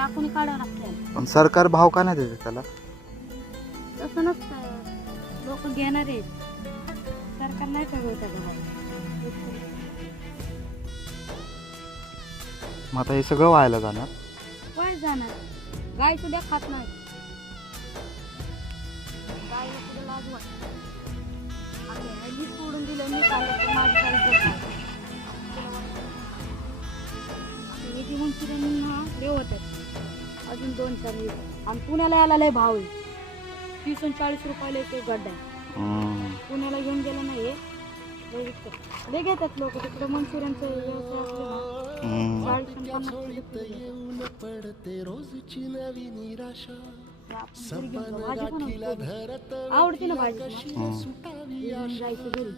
आपण काढावं लागतं. पण सरकार भाव का नाही देते त्याला? तसं नसतं, लोक घेणार आहेत, सरकार नाही ठरवत भाव. मग आता हे सगळं व्हायला जाणार. काय जाणार, गाय सुद्धा खात नाही. गायला सुद्धा लाज वाटते. मी सोडून दिलं, मी चाललं तर माझी गाय खात. मेथी मंचुरियन ठेवत अजून 2-4 दिवस. आणि पुण्याला यायला लय भाव आहे, 30 आणि 40 रुपयाला एक गड्डा आहे. पुण्याला घेऊन गेलं नाही लय विकतात, लय घेतात लोक तिकडे. मंचुरियनचे व्यवसाय असले ना 40 आणि 50 भाजी पण आवडते ना, भाजी जायचं घरी.